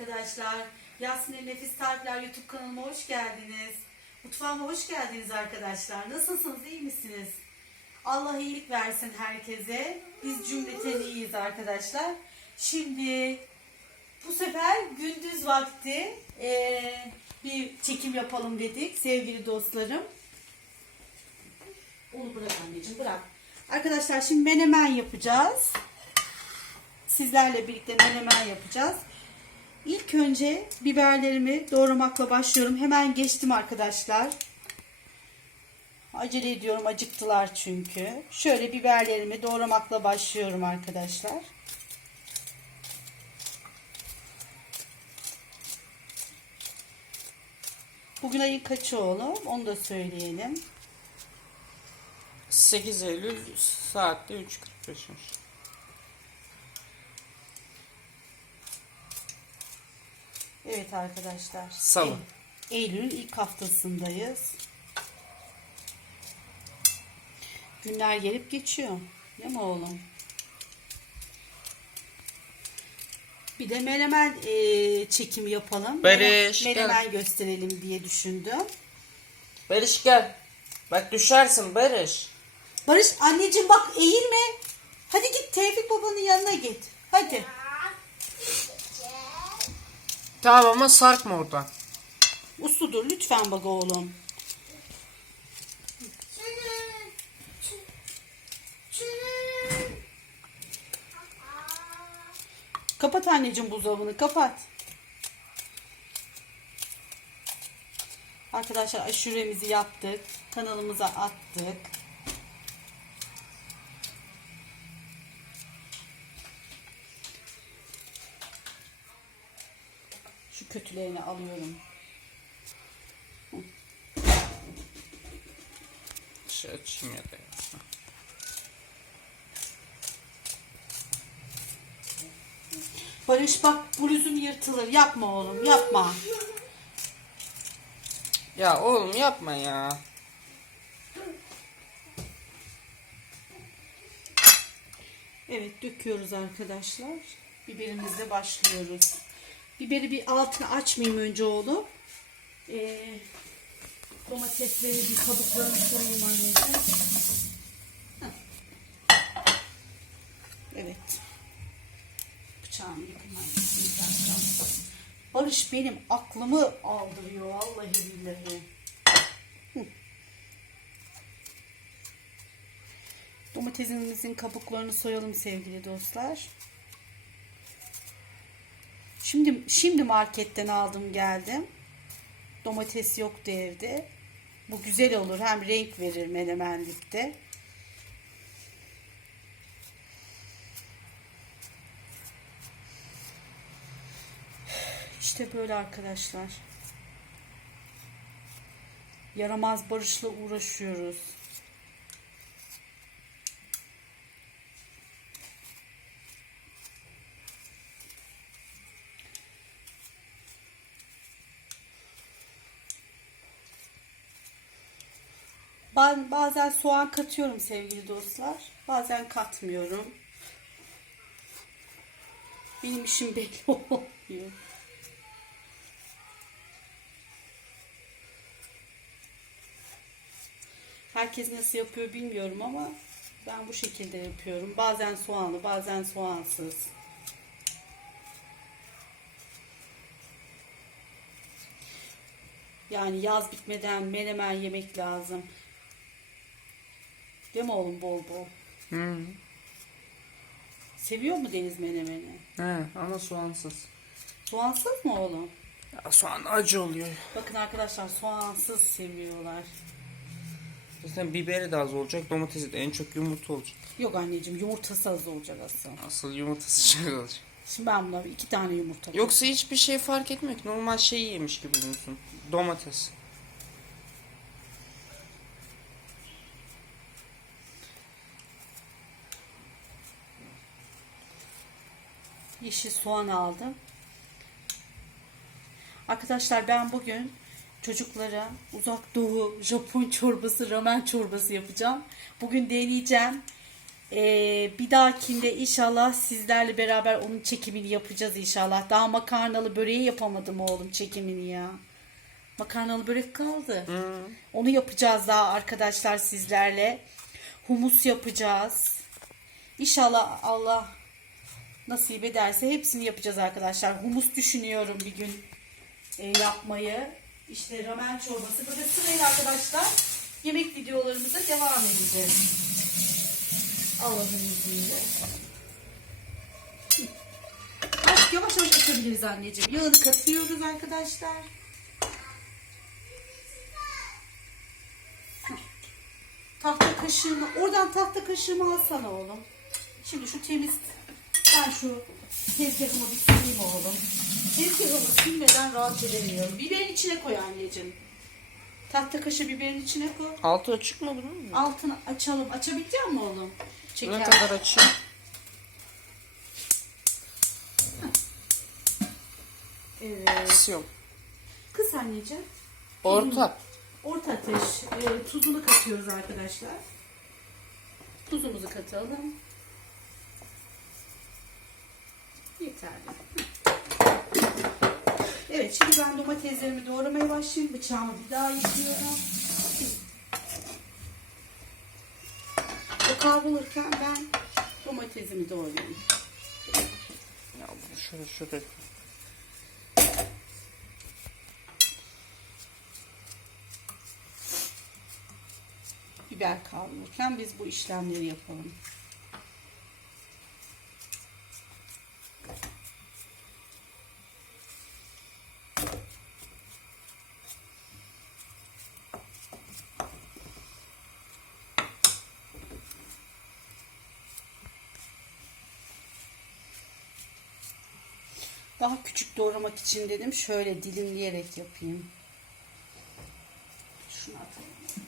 arkadaşlar. Yasmin Nefis Tarifler YouTube kanalıma hoş geldiniz. Mutfağıma hoş geldiniz arkadaşlar. Nasılsınız, iyi misiniz? Allah iyilik versin herkese. Biz cümleten iyiyiz arkadaşlar. Şimdi bu sefer gündüz vakti eee, bir çekim yapalım dedik sevgili dostlarım. Onu bırak anneciğim bırak. Arkadaşlar şimdi menemen yapacağız. Sizlerle birlikte menemen yapacağız. İlk önce biberlerimi doğramakla başlıyorum. Hemen geçtim arkadaşlar. Acele ediyorum acıktılar çünkü. Şöyle biberlerimi doğramakla başlıyorum arkadaşlar. Bugün ayın kaçı oğlum? Onu da söyleyelim. 8 Eylül saatte 3.45'miş. Evet arkadaşlar. Salı. Ey- Eylül'ün ilk haftasındayız. Günler gelip geçiyor. Değil mi oğlum? Bir de menemen eee, çekimi yapalım. Barış, Mene- gel. Gösterelim diye düşündüm. Barış gel. Bak düşersin Barış. Barış anneciğim bak eğilme. Hadi git Tevfik babanın yanına git. Hadi. Tamam ama sarkma oradan. Uslu lütfen bak oğlum. Kapat anneciğim buzdolabını kapat. Arkadaşlar aşuremizi yaptık. Kanalımıza attık. Şu kötülerini alıyorum. Şey açayım ya da. Barış bak bluzum yırtılır. Yapma oğlum yapma. Ya oğlum yapma ya. Evet döküyoruz arkadaşlar. Biberimizle başlıyoruz. Biberi bir altını açmayayım önce oğlum. Ee, domatesleri bir kabuklarını koyayım anneciğim. Evet. Bıçağımı yıkayayım. Barış benim aklımı aldırıyor vallahi billahi. Domatesimizin kabuklarını soyalım sevgili dostlar. Şimdi şimdi marketten aldım geldim. Domates yoktu evde. Bu güzel olur. Hem renk verir menemenlikte. İşte böyle arkadaşlar. Yaramaz barışla uğraşıyoruz. Ben bazen soğan katıyorum sevgili dostlar. Bazen katmıyorum. Benim işim belli olmuyor. Herkes nasıl yapıyor bilmiyorum ama ben bu şekilde yapıyorum. Bazen soğanlı, bazen soğansız. Yani yaz bitmeden menemen yemek lazım. Değil mi oğlum bol bol? Hı. Seviyor mu Deniz menemeni? He ama soğansız. Soğansız mı oğlum? Ya soğan acı oluyor. Bakın arkadaşlar soğansız seviyorlar. Zaten biberi de az olacak, domatesi de en çok yumurta olacak. Yok anneciğim yumurtası az olacak asıl. Asıl yumurtası çok olacak. Şimdi ben buna iki tane yumurta Yoksa hiçbir şey fark etmiyor ki. Normal şey yemiş gibi oluyorsun. Domates. Yeşil soğan aldım. Arkadaşlar ben bugün çocuklara uzak doğu Japon çorbası, ramen çorbası yapacağım. Bugün deneyeceğim. Ee, bir dahakinde inşallah sizlerle beraber onun çekimini yapacağız inşallah. Daha makarnalı böreği yapamadım oğlum çekimini ya. Makarnalı börek kaldı. Onu yapacağız daha arkadaşlar sizlerle. Humus yapacağız. İnşallah Allah nasip ederse hepsini yapacağız arkadaşlar. Humus düşünüyorum bir gün e, yapmayı. İşte ramen çorbası. Böyle sırayla arkadaşlar yemek videolarımıza devam edeceğiz. Allah'ın izniyle. Artık yavaş yavaş açabiliriz anneciğim. Yağını katıyoruz arkadaşlar. Tahta kaşığımı, oradan tahta kaşığımı alsana oğlum. Şimdi şu temiz, ben şu tezgahımı bir sileyim oğlum. Tezgahımı silmeden rahat edemiyorum. Biberin içine koy anneciğim. Tahta kaşığı biberin içine koy. Altı açık mı bunun? Altını açalım. Açabilecek misin oğlum? Ne Çeker. kadar açayım? Evet. Kısıyorum. Kız anneciğim. Orta. Orta ateş. e, tuzunu katıyoruz arkadaşlar. Tuzumuzu katalım. Yeterli. Evet şimdi ben domateslerimi doğramaya başlayayım. Bıçağımı bir daha yıkıyorum. O kavrulurken ben domatesimi doğrayayım. Ya bunu şöyle şöyle. Biber kavrulurken biz bu işlemleri yapalım. Daha küçük doğramak için dedim şöyle dilimleyerek yapayım. Şunu atalım.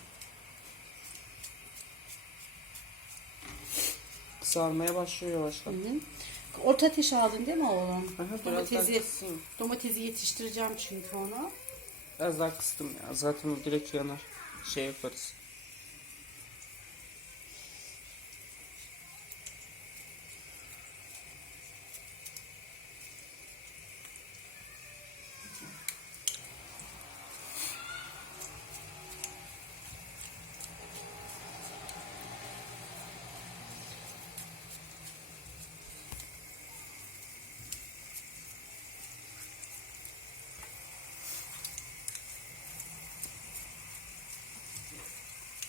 Kızarmaya başlıyor yavaştan. Hı hı. Orta ateş aldın değil mi oğlum? Aha, domatesi, domatesi yetiştireceğim çünkü onu. Biraz daha kıstım ya. Zaten direkt yanar. Şey yaparız.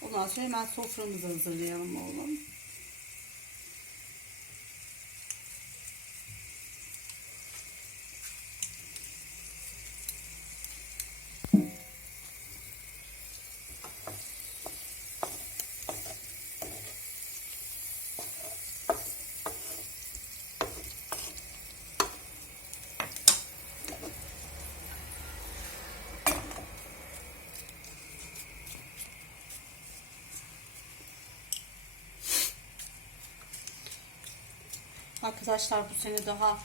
Ondan sonra hemen soframızı hazırlayalım oğlum. Arkadaşlar bu sene daha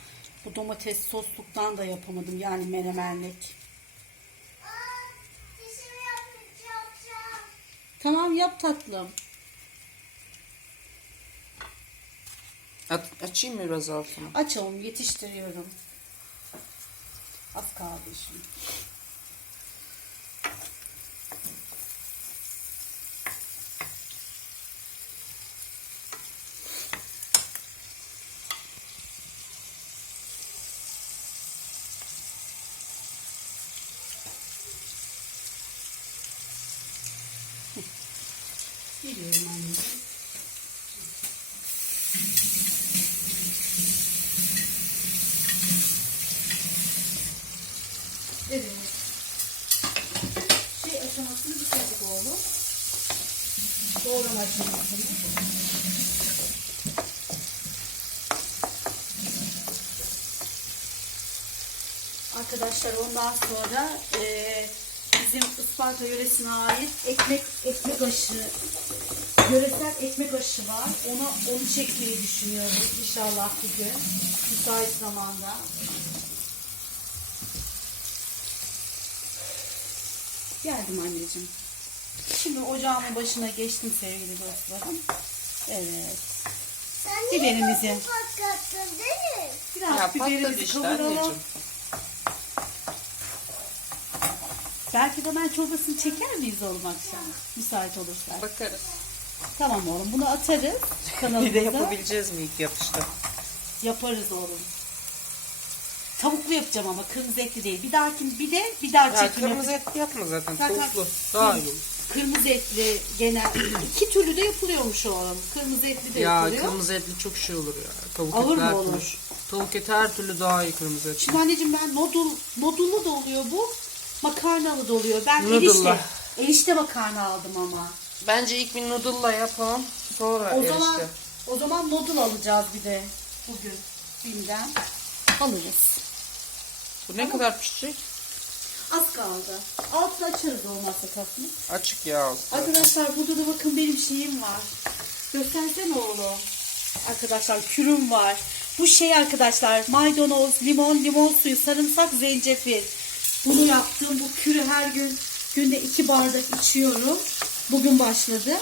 bu domates sosluktan da yapamadım. Yani menemenlik. Tamam yap tatlım. At, açayım mı biraz altını? Aç oğlum yetiştiriyorum. Az kaldı şimdi. Biliyorum anneciğim. Evet. Şey aşamasını bitirdik oğlum. Doğrama aşamasını. Arkadaşlar ondan sonra eee, bizim Isparta yöresine ait ekmek ekmek aşı yöresel ekmek aşı var. Onu onu çekmeyi düşünüyoruz inşallah bir gün. Müsait zamanda. Geldim anneciğim. Şimdi ocağımın başına geçtim sevgili dostlarım. Evet. Sen Biberimizi. niye topu patlattın değil mi? Biraz Ya patladı biberimizi işte kavuralım. anneciğim. Belki de ben çorbasını çeker miyiz oğlum akşam? Müsait olursa. Bakarız. Tamam oğlum bunu atarız Bir de kanalımıza. yapabileceğiz mi ilk yapışta? Yaparız oğlum. Tavuklu yapacağım ama kırmızı etli değil. Bir dahaki bir de bir daha Ya çekim kırmızı yapacağım. et yapma zaten. Zaten- Tavuklu. Daha iyi. Kırmızı etli genel iki türlü de yapılıyormuş oğlum. Kırmızı etli de Ya yapılıyor. kırmızı etli çok şey olur ya. Tavuk Ağır eti mı her olur? türlü. Tavuk eti her türlü daha iyi kırmızı et. Şimdi anneciğim ben nodul, nodullu da oluyor bu. Makarnalı da oluyor. Ben Noodle'la. erişte, erişte makarna aldım ama. Bence ilk bir noodle'la yapalım. Sonra O erişte. zaman o zaman nodul alacağız bir de bugün. Bim'den alırız. Bu ne kadar pişecek? Az kaldı. Altını açarız olmazsa kapını. Açık ya. Arkadaşlar burada da bakın benim şeyim var. Göstersene oğlum. Arkadaşlar kürüm var. Bu şey arkadaşlar maydanoz, limon, limon suyu, sarımsak, zencefil. Bunu yaptım. Bu kürü her gün günde iki bardak içiyorum. Bugün başladı.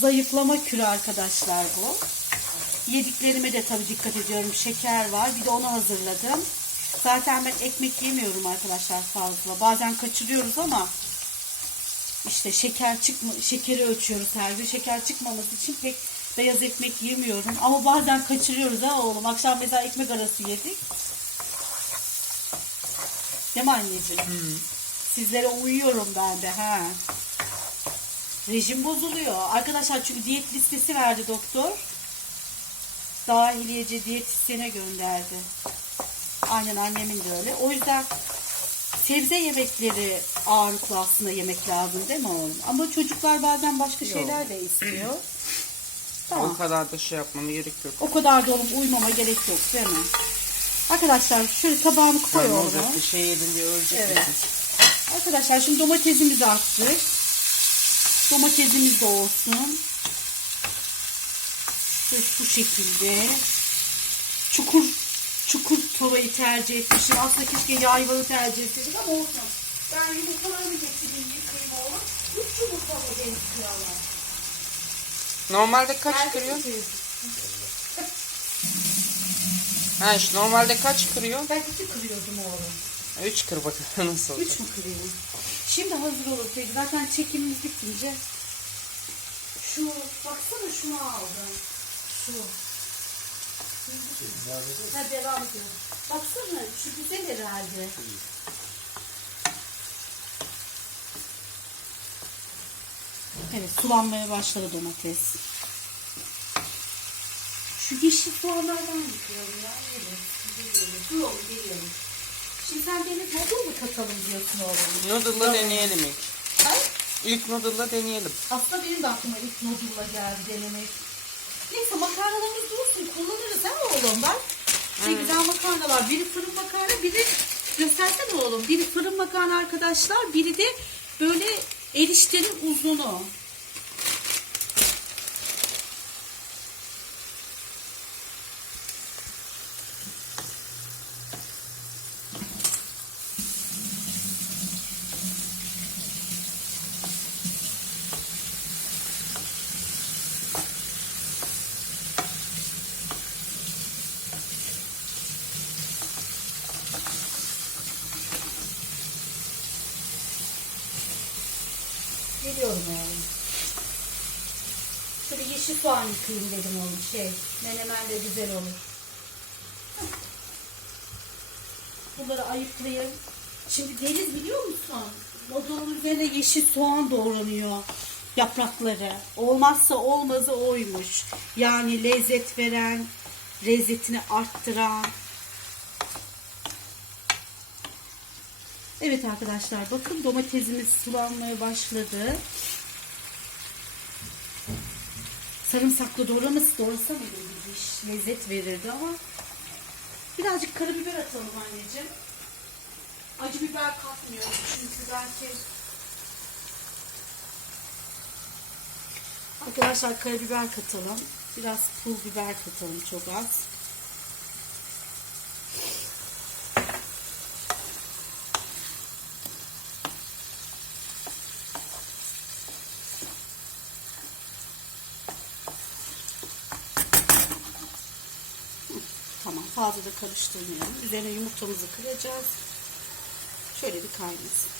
Zayıflama kürü arkadaşlar bu. Yediklerime de tabii dikkat ediyorum. Şeker var. Bir de onu hazırladım. Zaten ben ekmek yemiyorum arkadaşlar fazla. Bazen kaçırıyoruz ama işte şeker çıkma şekeri ölçüyoruz her gün. Şeker çıkmaması için pek beyaz ekmek yemiyorum. Ama bazen kaçırıyoruz ha oğlum. Akşam mesela ekmek arası yedik. Değil mi anneciğim? Sizlere uyuyorum ben de ha. Rejim bozuluyor. Arkadaşlar çünkü diyet listesi verdi doktor. Dahiliyeci diyetisyene gönderdi. Aynen annemin de öyle. O yüzden sebze yemekleri ağırlıklı aslında yemek lazım değil mi oğlum? Ama çocuklar bazen başka şeyler de istiyor. Tamam. O kadar da şey yapmana gerek yok. O kadar da oğlum uymama gerek yok değil mi? Arkadaşlar şöyle tabağımı ne koyuyorum. olacak? Bir şey yedin diye ölecek Evet. misin? Arkadaşlar şimdi domatesimizi attık. Domatesimiz de olsun. İşte bu şekilde. Çukur çukur tavayı tercih etmişim. Aslında keşke yayvalı tercih etseydik ama olsun. Ben yumurtalarımı getireyim yıkayayım oğlum. Üç yumurta mı gerekiyorlar? Normalde kaç kırıyor? Ha işte normalde kaç kırıyor? Ben iki kırıyordum oğlum. Üç kır bakalım nasıl olacak. Üç mü kırıyorum? Şimdi hazır olur peki. Zaten çekimimiz bitince. Şu, baksana şunu aldım. Şu. Ha devam ediyorum. Baksana şu güzel herhalde. Evet sulanmaya başladı domates. Şu yeşil soğanlardan yıkıyorum ya. Evet. Geliyorum. Oğlum geliyorum. Şimdi sen beni noodle mı katalım diyorsun oğlum? Noodle'la deneyelim ilk. Ay, İlk noodle'la deneyelim. aslında benim de aklıma ilk noodle'la geldi denemek. Neyse makarnalarımız dursun kullanırız ha oğlum bak. Ne güzel makarnalar. Biri fırın makarna biri göstersene oğlum. Biri fırın makarna arkadaşlar. Biri de böyle eriştenin uzunu. Geliyorum oğlum. Yeşil soğan yıkayayım dedim oğlum şey. Menemen de güzel olur. Bunları ayıklayayım. Şimdi Deniz biliyor musun? Noodle'ın üzerine yeşil soğan doğranıyor. Yaprakları. Olmazsa olmazı oymuş. Yani lezzet veren, lezzetini arttıran. Evet arkadaşlar bakın domatesimiz sulanmaya başladı. Sarımsaklı doğraması doğrasa iş lezzet verirdi ama birazcık karabiber atalım anneciğim. Acı biber katmıyorum çünkü belki Arkadaşlar karabiber katalım. Biraz pul biber katalım çok az. Fazla da karıştırmayalım. Üzerine yumurtamızı kıracağız. Şöyle bir kaynasın.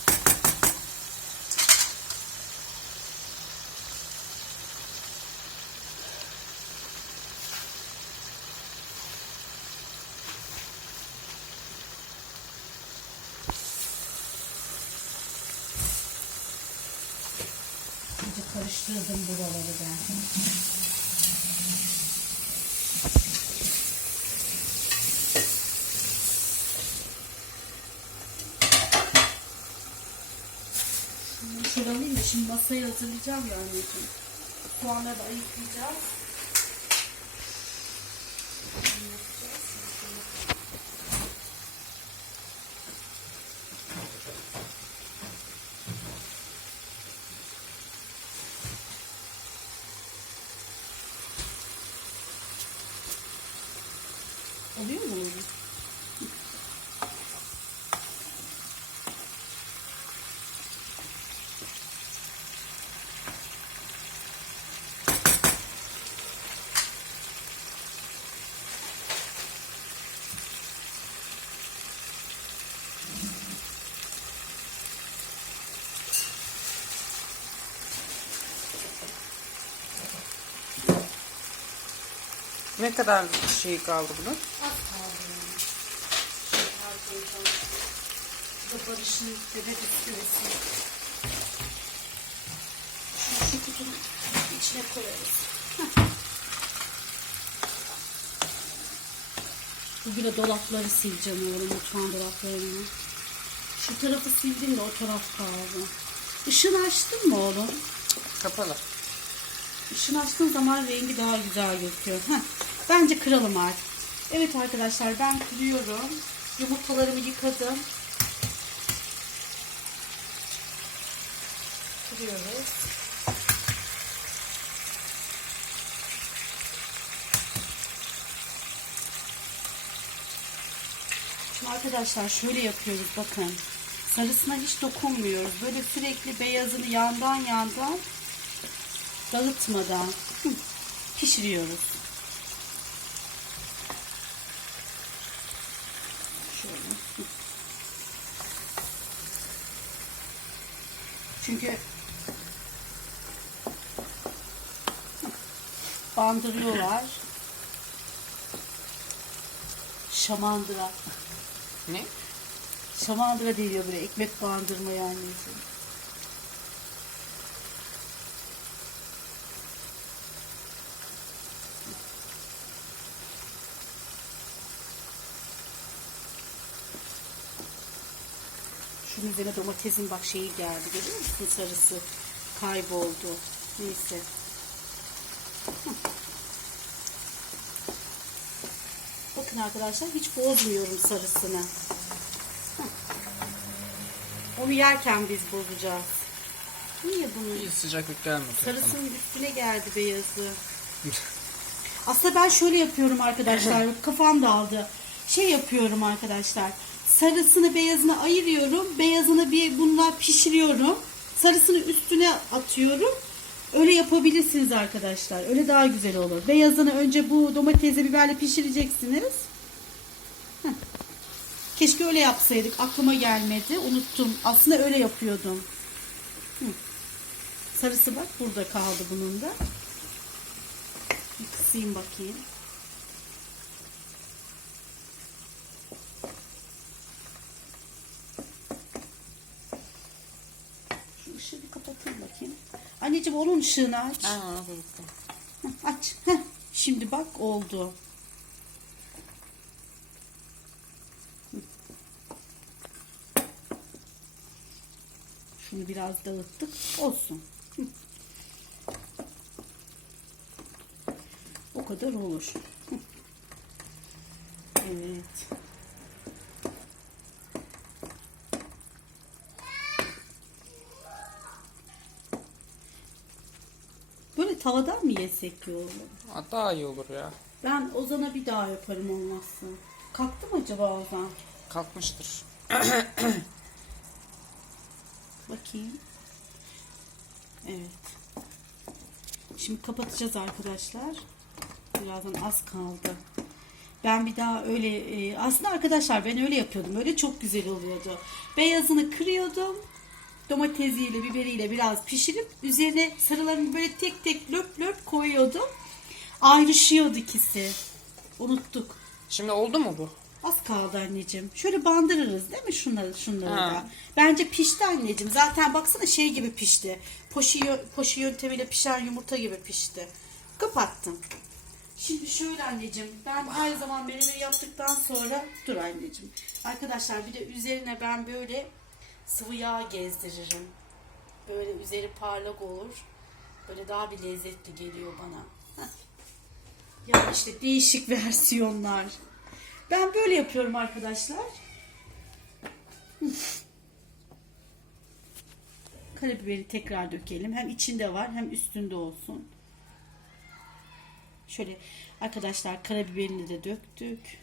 İyice karıştırdım buraları ben. Şunu şöyle alayım da şimdi masayı hazırlayacağım ya anneciğim. Soğanları da ayıklayacağız. Oluyor mu öyle? Ne kadar şey kaldı bunun? Az kaldı Barış'ın bisküvisi. Şu, şu kutunun içine koyarız. Bugün de dolapları sileceğim oğlum mutfağın dolaplarını. Şu tarafı sildim de o taraf kaldı. Işığını açtın mı oğlum? Kapalı. Işını açtığın zaman rengi daha güzel gözüküyor. Heh, bence kıralım artık. Evet arkadaşlar ben kırıyorum. Yumurtalarımı yıkadım. Kırıyoruz. Şimdi arkadaşlar şöyle yapıyoruz bakın. Sarısına hiç dokunmuyoruz. Böyle sürekli beyazını yandan yandan dağıtmadan pişiriyoruz. Şöyle. hı. Çünkü bandırıyorlar. Şamandıra. Ne? Şamandıra deniyor böyle ekmek bandırma yani. Şunun üzerine domatesin bak şeyi geldi görüyor musun sarısı kayboldu. Neyse. Bakın arkadaşlar hiç bozmuyorum sarısını. Onu yerken biz bozacağız. Niye bunu? Sıcaklık gelmedi. Sarısının üstüne geldi beyazı. Aslında ben şöyle yapıyorum arkadaşlar. Kafam dağıldı. Şey yapıyorum arkadaşlar. Sarısını beyazını ayırıyorum. Beyazını bir bununla pişiriyorum. Sarısını üstüne atıyorum. Öyle yapabilirsiniz arkadaşlar. Öyle daha güzel olur. Beyazını önce bu domatesle biberle pişireceksiniz. Heh. Keşke öyle yapsaydık. Aklıma gelmedi. Unuttum. Aslında öyle yapıyordum. Sarısı bak burada kaldı bunun da. Bir kısayım bakayım. Şu ışığı bir kapatayım bakayım. Anneciğim onun ışığını aç. Aa, Heh, aç. Heh. Şimdi bak oldu. Şunu biraz dağıttık. Olsun. O kadar olur. Evet. Böyle tavadan mı yesek oğlum? Aa, daha iyi olur ya. Ben Ozan'a bir daha yaparım olmazsa. Kalktı mı acaba Ozan? Kalkmıştır. Bakayım. Evet. Şimdi kapatacağız arkadaşlar. Birazdan az kaldı. Ben bir daha öyle e, aslında arkadaşlar ben öyle yapıyordum. Öyle çok güzel oluyordu. Beyazını kırıyordum. Domatesiyle, biberiyle biraz pişirip üzerine sarılarını böyle tek tek löp löp koyuyordum. Ayrışıyordu ikisi. Unuttuk. Şimdi oldu mu bu? Az kaldı anneciğim. Şöyle bandırırız değil mi şunları, şunları Ha. da. Bence pişti anneciğim. Zaten baksana şey gibi pişti. Poşi, poşi yöntemiyle pişen yumurta gibi pişti. Kapattım. Şimdi şöyle anneciğim. Ben her zaman menemeni yaptıktan sonra dur anneciğim. Arkadaşlar bir de üzerine ben böyle sıvı yağ gezdiririm. Böyle üzeri parlak olur. Böyle daha bir lezzetli geliyor bana. Ya işte değişik versiyonlar. Ben böyle yapıyorum arkadaşlar. Karabiberi tekrar dökelim. Hem içinde var hem üstünde olsun. Şöyle arkadaşlar karabiberini de döktük.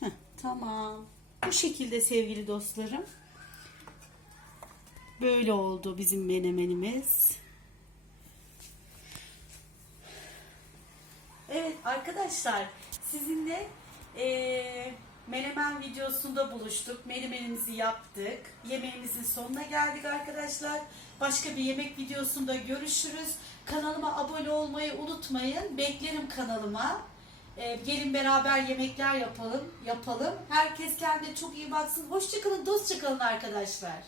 Heh, tamam. Bu şekilde sevgili dostlarım. Böyle oldu bizim menemenimiz. Evet arkadaşlar sizinle eee menemen videosunda buluştuk. Menemenimizi yaptık. Yemeğimizin sonuna geldik arkadaşlar. Başka bir yemek videosunda görüşürüz. Kanalıma abone olmayı unutmayın. Beklerim kanalıma. Eee, gelin beraber yemekler yapalım. Yapalım. Herkes kendine çok iyi baksın. Hoşçakalın, dostça kalın arkadaşlar.